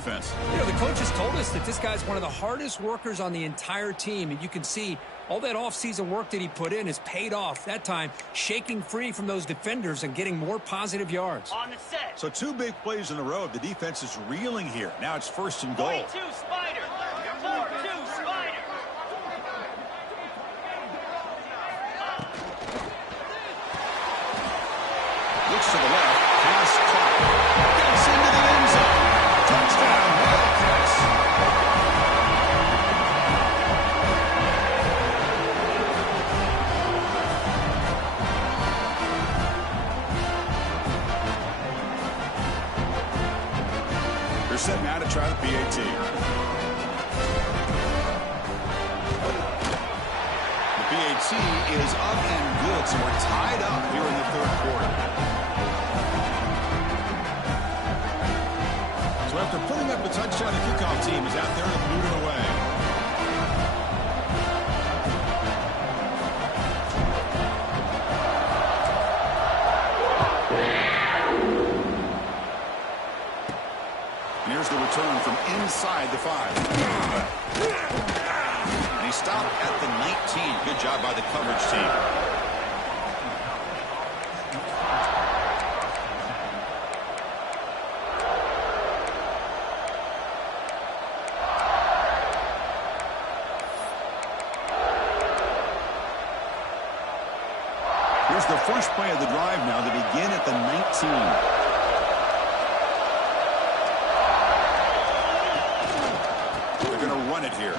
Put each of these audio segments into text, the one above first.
defense. You know, the coaches told us that this guy's one of the hardest workers on the entire team, and you can see all that offseason work that he put in has paid off. That time, shaking free from those defenders and getting more positive yards. On the set. So 2 big plays in a row. The defense is reeling here. Now it's 1st and goal. 42 Spider. 4-2 Spider. Looks to the left. Pass caught. Gets into the end zone. Touchdown, Wildcats. They're set now to try the PAT. The PAT is up and good, so we're tied up here in the 3rd quarter. So after putting up a touchdown, the kickoff team is out there to boot it away. And here's the return from inside the 5. And he stopped at the 19. Good job by the coverage team. Here's the first play of the drive now. They begin at the 19. They're going to run it here.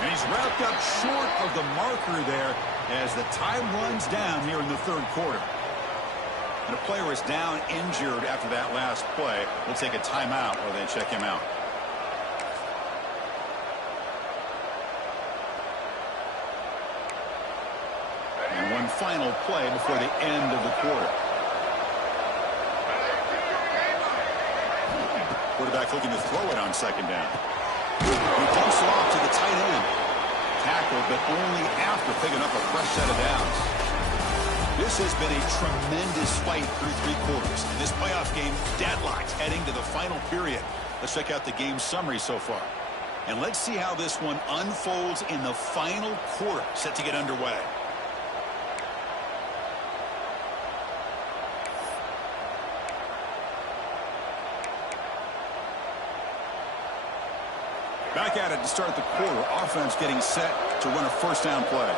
And he's wrapped up short of the marker there as the time runs down here in the 3rd quarter. And a player is down injured after that last play. We'll take a timeout while they check him out. One final play before the end of the quarter. Quarterback looking to throw it on 2nd down. He dumps it off to the tight end. Tackled, but only after picking up a fresh set of downs. This has been a tremendous fight through 3 quarters. And this playoff game deadlocked heading to the final period. Let's check out the game summary so far. And let's see how this one unfolds in the final quarter, set to get underway. Back at it to start the quarter. Offense getting set to run a 1st down play.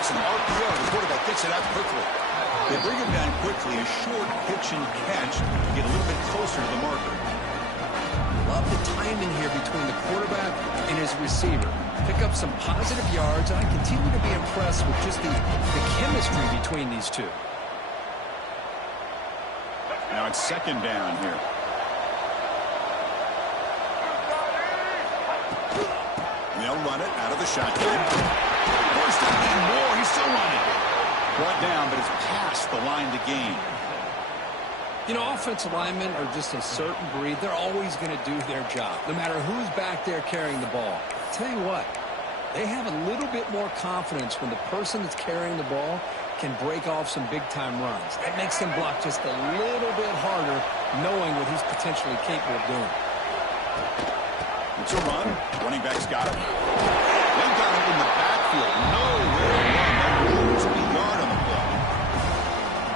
It's an RPO. The quarterback gets it out quickly. They bring him down quickly. A short pitch and catch to get a little bit closer to the marker. Love the timing here between the quarterback and his receiver. Pick up some positive yards, and I continue to be impressed with just the chemistry between these two. Now it's 2nd down here. They'll run it out of the shotgun. First down and more. He's still running. Brought down, but it's past the line to gain. You know, offensive linemen are just a certain breed. They're always going to do their job, no matter who's back there carrying the ball. Tell you what, they have a little bit more confidence when the person that's carrying the ball can break off some big-time runs. That makes them block just a little bit harder, knowing what he's potentially capable of doing. It's a run. Running back's got him. They've got him in the backfield. Nowhere to run. They lose a yard on the play.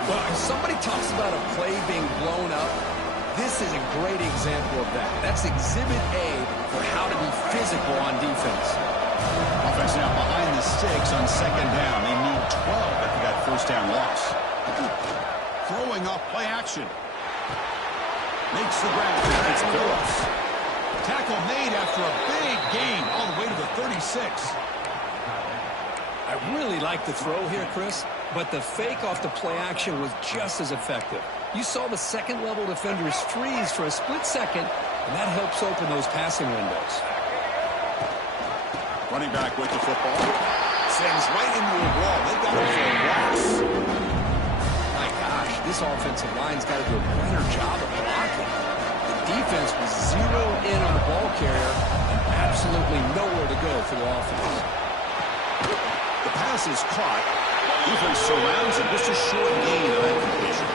Well, if somebody talks about a play being blown up, this is a great example of that. That's Exhibit A for how to be physical on defense. Offense now behind the sticks on 2nd down. They need 12 after that 1st down loss. Throwing off play action. Makes the grab. It's Phillips. Tackle made after a big gain all the way to the 36. I really like the throw here, Chris, but the fake off the play action was just as effective. You saw the 2nd-level defenders freeze for a split second, and that helps open those passing windows. Running back with the football. Sends right into a wall. They got him for a loss. My gosh, this offensive line's got to do a better job of blocking. The defense was zeroed in on a ball carrier and absolutely nowhere to go for the offense. The pass is caught. Defense surrounds him. Just a short gain of that completion.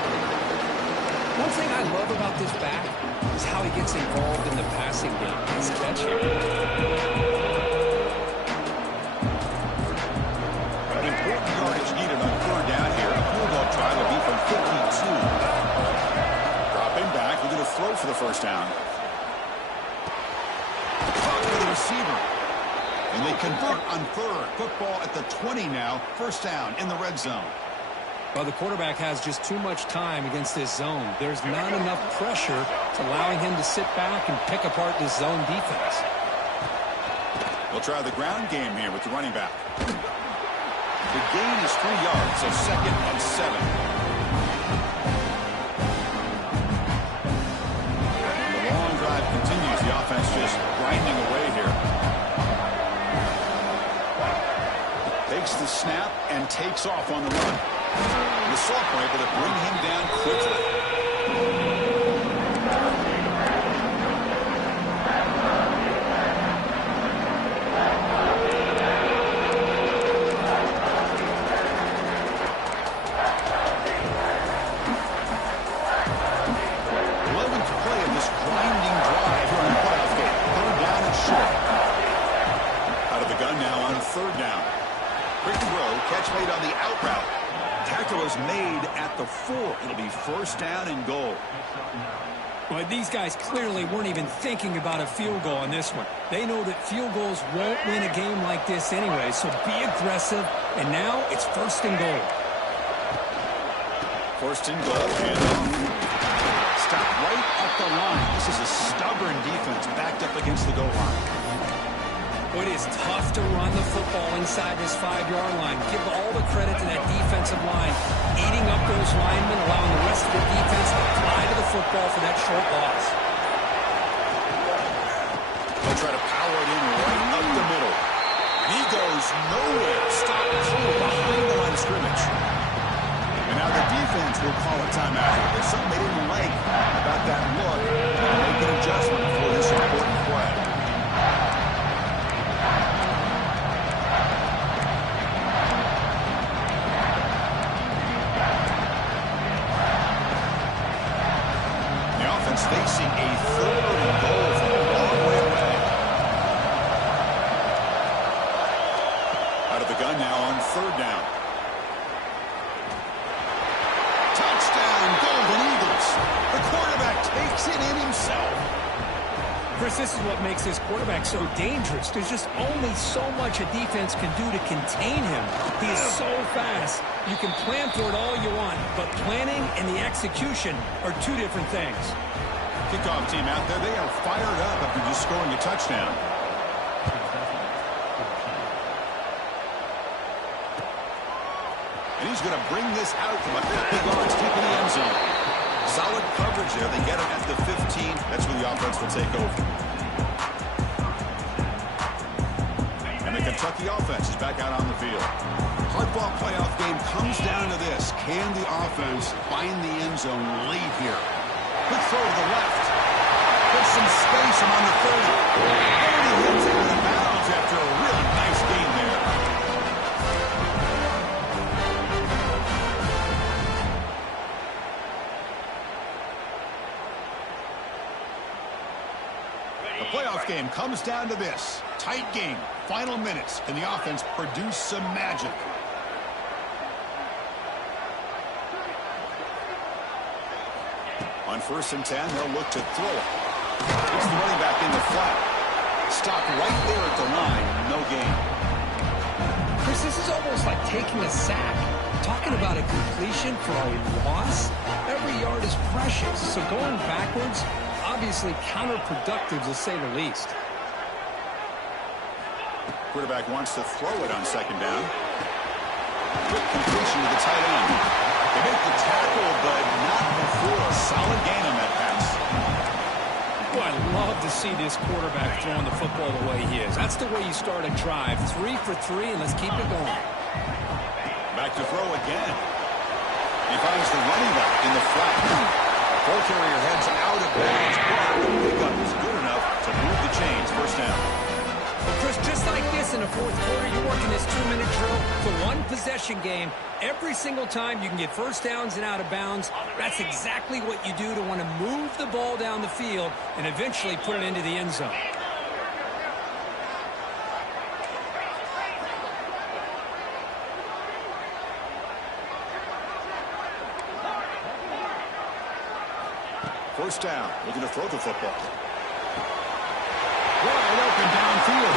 One thing I love about this back is how he gets involved in the passing game. Nice catch here. Important yardage needed on third down here. A field goal try will be from 52. Dropping back. We're going to throw for the first down. Caught for the receiver. And they convert on third. Football at the 20 now. First down in the red zone. Well, the quarterback has just too much time against this zone. There's not enough pressure to allowing him to sit back and pick apart this zone defense. We'll try the ground game here with the running back. The gain is 3 yards, so 2nd and 7. And the long drive continues. The offense just grinding away here. Takes the snap and takes off on the run. The sophomore able to bring him down quickly. Third down. Quick throw, catch made on the out route. Tackle is made at the 4. It'll be first down and goal. Well, these guys clearly weren't even thinking about a field goal on this one. They know that field goals won't win a game like this anyway, so be aggressive. And now it's first and goal. First and goal. And stop right at the line. This is a stubborn defense backed up against the goal line. It is tough to run the football inside this 5-yard line. Give all the credit to that defensive line, eating up those linemen, allowing the rest of the defense to fly to the football for that short loss. They'll try to power it in right up the middle. And he goes nowhere. Stop behind the line of scrimmage. And now the defense will call a timeout. There's something they didn't like about that look. They'll make an adjustment for this important play. Facing a 3rd and goal from a long way away. Out of the gun now on 3rd down. Touchdown, Golden Eagles. The quarterback takes it in himself. Chris, this is what makes this quarterback so dangerous. There's just only so much a defense can do to contain him. He is so fast. You can plan for it all you want, but planning and the execution are 2 different things. Kickoff team out there, they are fired up after just scoring a touchdown. And he's going to bring this out from a 50 yards deep in the end zone. Solid coverage there. They get it at the 15. That's where the offense will take over. And the Kentucky offense is back out on the field. Hardball playoff game comes down to this. Can the offense find the end zone late here? Quick throw to the left. There's some space around the 30. And he hits it out of bounds after a really nice game there. The playoff game comes down to this. Tight game. Final minutes. Can the offense produce some magic? On 1st and 10, they'll look to throw it. It's the running back in the flat. Stopped right there at the line. No gain. Chris, this is almost like taking a sack. Talking about a completion for a loss, every yard is precious. So going backwards, obviously counterproductive to say the least. Quarterback wants to throw it on 2nd down. Quick completion to the tight end. They make the tackle, but not before a solid gain on that pass. Boy, I love to see this quarterback throwing the football the way he is. That's the way you start a drive. 3 for 3, and let's keep it going. Back to throw again. He finds the running back in the flat. Ball carrier heads out of bounds, but the pickup is good enough to move the chains. First down. Well, Chris, just like this in the 4th quarter, you're working this 2-minute drill. a one-possession game. Every single time you can get first downs and out of bounds, that's exactly what you do to want to move the ball down the field and eventually put it into the end zone. First down, looking to throw the football. Wide open downfield.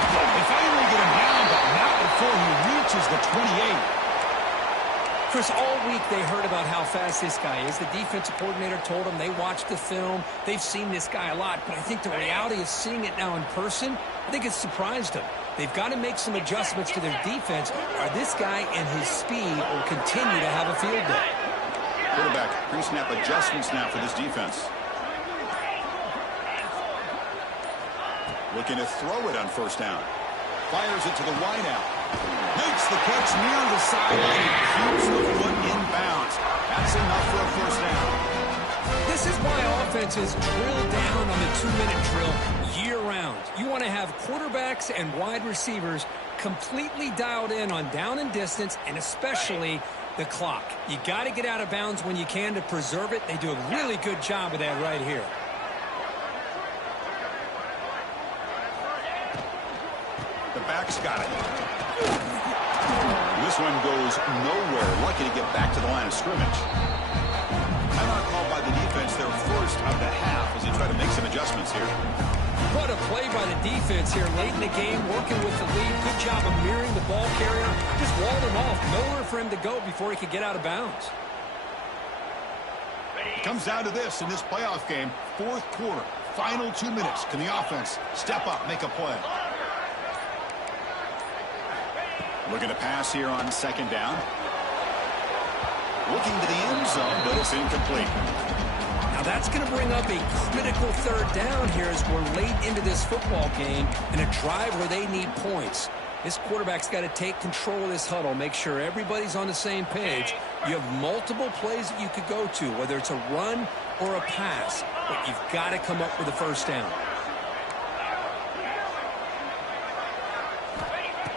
They finally get him down, but not before he reaches the 28. Chris, all week they heard about how fast this guy is. The defensive coordinator told them they watched the film. They've seen this guy a lot, but I think the reality of seeing it now in person, I think it's surprised them. They've got to make some adjustments to their defense, or this guy and his speed will continue to have a field day. Quarterback, pre-snap adjustments now for this defense. Looking to throw it on first down. Fires it to the wideout. Makes the catch near the sideline and keeps the foot in bounds. That's enough for a first down. This is why offenses drill down on the 2-minute drill year-round. You want to have quarterbacks and wide receivers completely dialed in on down and distance, and especially the clock. You got to get out of bounds when you can to preserve it. They do a really good job of that right here. The back's got it. This one goes nowhere. Lucky to get back to the line of scrimmage. Timeout called by the defense, their first of the half, as they try to make some adjustments here. What a play by the defense here late in the game, working with the lead. Good job of mirroring the ball carrier. Just walled him off. Nowhere for him to go before he could get out of bounds. It comes down to this in this playoff game. Fourth quarter, final 2 minutes. Can the offense step up, make a play? Looking to pass here on second down. Looking to the end zone, but it's incomplete. Now that's going to bring up a critical third down here as we're late into this football game in a drive where they need points. This quarterback's got to take control of this huddle, make sure everybody's on the same page. You have multiple plays that you could go to, whether it's a run or a pass, but you've got to come up with a first down.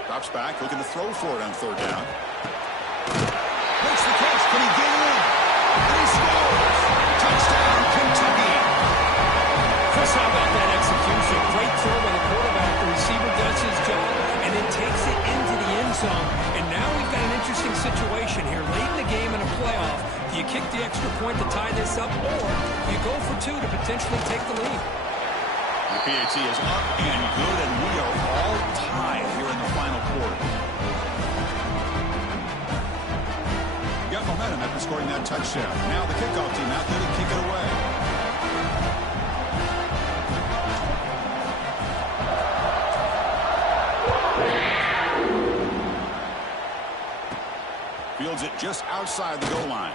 Drops back, looking to throw for it on third down. Makes the catch. Can he get in? And he scores. Touchdown, Kentucky. Chris, how about that execution? Great throw by the quarterback. The receiver does his job and then takes it into the end zone. And now we've got an interesting situation here. Late in the game in a playoff, do you kick the extra point to tie this up, or do you go for two to potentially take the lead? The PAT is up and good, and we are all tied here in the final quarter. Got momentum after scoring that touchdown. Now the kickoff team out there to kick it away. Fields it just outside the goal line.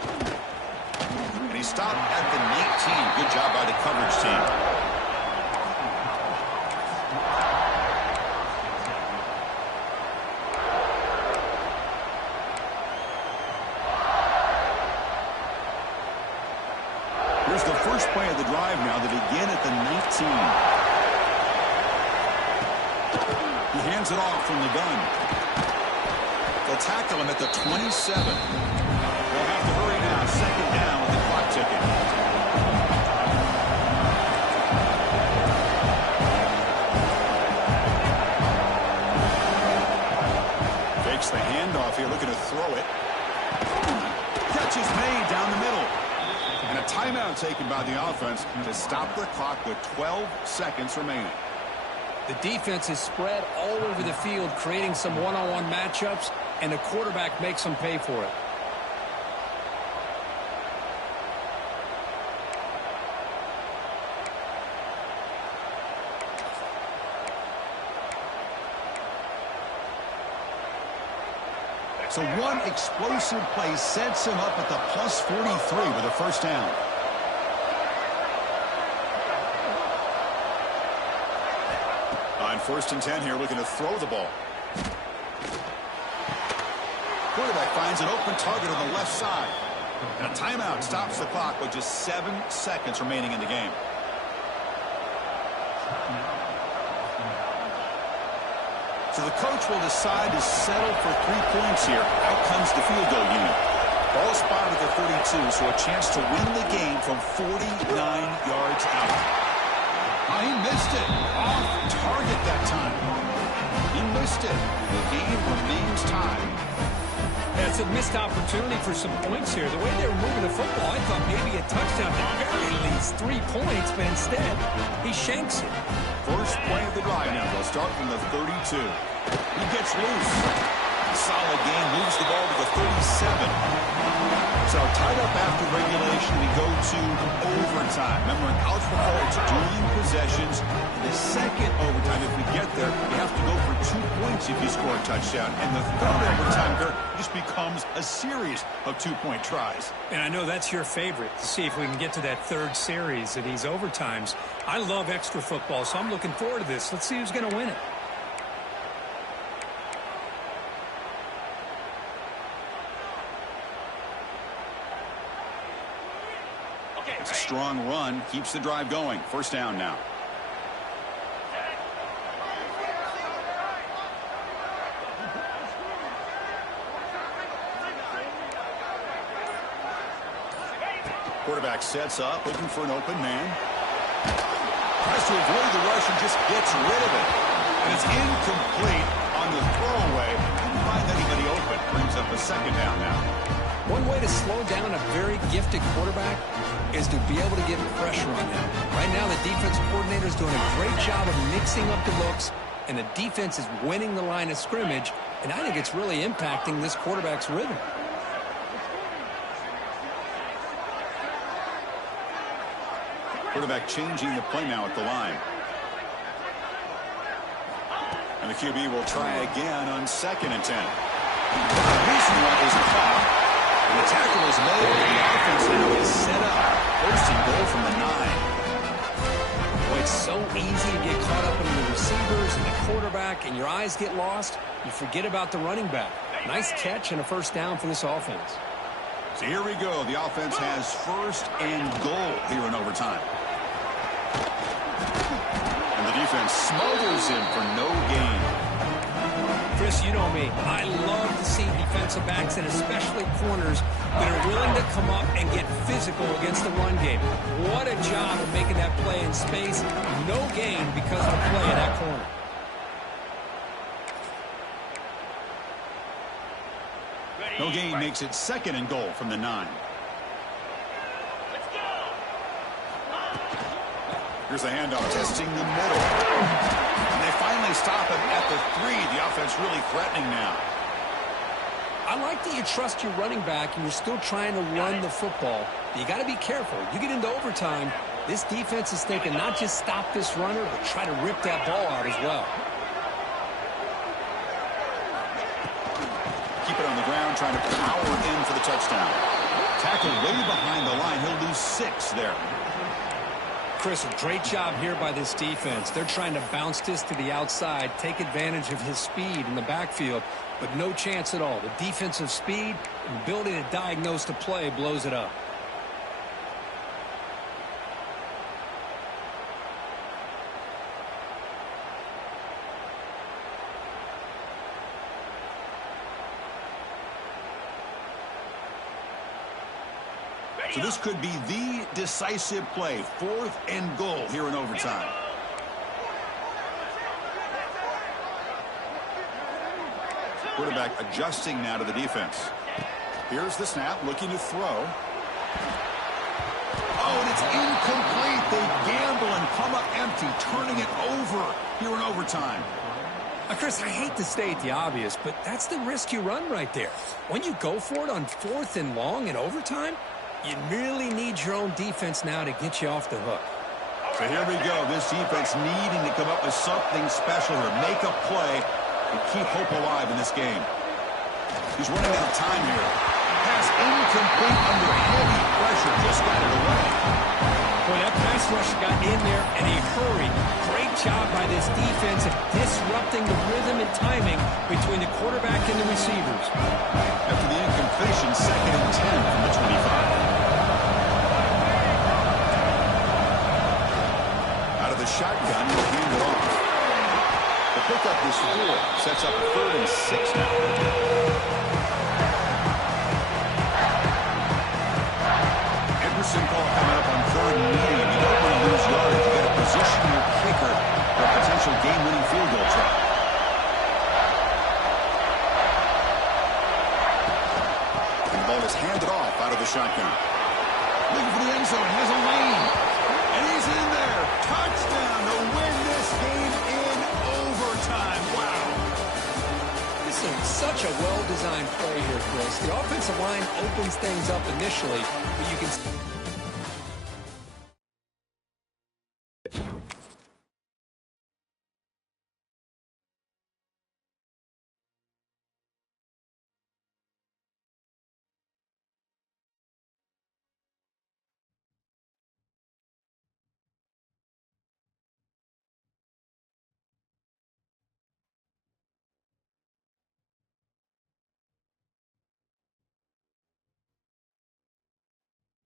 And he stopped at the 19. Good job by the coverage team. Here's the first play of the drive now. They begin at the 19. He hands it off from the gun. They'll tackle him at the 27. They'll have to hurry now. Second down with the clock ticking. Fakes the handoff here, looking to throw it. Catch is made down the middle. And a timeout taken by the offense to stop the clock with 12 seconds remaining. The defense is spread all over the field, creating some one-on-one matchups, and the quarterback makes them pay for it. So one explosive play sets him up at the plus 43 with a first down. On 1st and 10 here, looking to throw the ball. Quarterback finds an open target on the left side. And a timeout stops the clock with just 7 seconds remaining in the game. So the coach will decide to settle for 3 points here. Out comes the field goal unit. Ball spotted at the 32, so a chance to win the game from 49 yards out. Oh, he missed it. Off target that time. He missed it. The game remains tied. Yeah, it's a missed opportunity for some points here. The way they were moving the football, I thought maybe a touchdown, at very least 3 points, but instead, he shanks it. First play of the drive now. They'll start from the 32. He gets loose. Solid game. Moves the ball to the 37. So tied up after regulation, we go to overtime. Remember, in college football, it's dueling possessions. In the second overtime, if we get there, you have to go for 2 points if you score a touchdown. And the third overtime just becomes a series of 2-point tries. And I know that's your favorite, to see if we can get to that third series of these overtimes. I love extra football, so I'm looking forward to this. Let's see who's going to win it. It's a strong run, keeps the drive going. First down now. Quarterback sets up, looking for an open man. Tries to avoid the rush and just gets rid of it. And it's incomplete on the throwaway. Didn't find anybody open. Brings up a second down now. One way to slow down a very gifted quarterback is to be able to get pressure on him. Right now, the defensive coordinator is doing a great job of mixing up the looks, and the defense is winning the line of scrimmage, and I think it's really impacting this quarterback's rhythm. Quarterback changing the play now at the line. And the QB will try again on 2nd and 10. This one is caught. And the tackle is made. The offense now is set up. First and goal from the 9. Well, it's so easy to get caught up in the receivers and the quarterback, and your eyes get lost. You forget about the running back. Nice catch and a first down for this offense. So here we go. The offense has first and goal here in overtime. And the defense smothers him for no gain. Chris, you know me. I love to see defensive backs, and especially corners, that are willing to come up and get physical against the run game. What a job of making that play in space. No gain because of the play in that corner. No gain makes it 2nd and goal from the 9. Here's the handoff, testing the middle. And they finally stop him at the 3. The offense really threatening now. I like that you trust your running back and you're still trying to run the football. But you got to be careful. You get into overtime, this defense is thinking not just stop this runner, but try to rip that ball out as well. Keep it on the ground, trying to power in for the touchdown. Tackled way behind the line. He'll lose 6 there. Chris, a great job here by this defense. They're trying to bounce this to the outside, take advantage of his speed in the backfield, but no chance at all. The defensive speed and ability to diagnose the play blows it up. So this could be the decisive play. 4th and goal here in overtime. Quarterback adjusting now to the defense. Here's the snap, looking to throw. Oh, and it's incomplete. They gamble and come up empty, turning it over here in overtime. Chris, I hate to state the obvious, but that's the risk you run right there. When you go for it on 4th and long in overtime, you really need your own defense now to get you off the hook. So here we go. This defense needing to come up with something special here. Make a play and keep hope alive in this game. He's running out of time here. Pass incomplete under heavy pressure. Just got it away. Boy, that pass rush got in there in a hurry. Great job by this defense of disrupting the rhythm and timing between the quarterback and the receivers. After the incompletion, 2nd and 10 from the 25. Out of the shotgun, he'll hand it off. The pickup up this 4. Sets up a 3rd and 6 now. Henderson call coming up on 3rd and medium. You don't want to lose yards. You got to position your kicker for a potential game-winning field goal try. And the ball is handed off out of the shotgun. Looking for the end zone. Has a lane. And he's in there. Touchdown to win this game in overtime. Wow. This is such a well-designed play here, Chris. The offensive line opens things up initially, but you can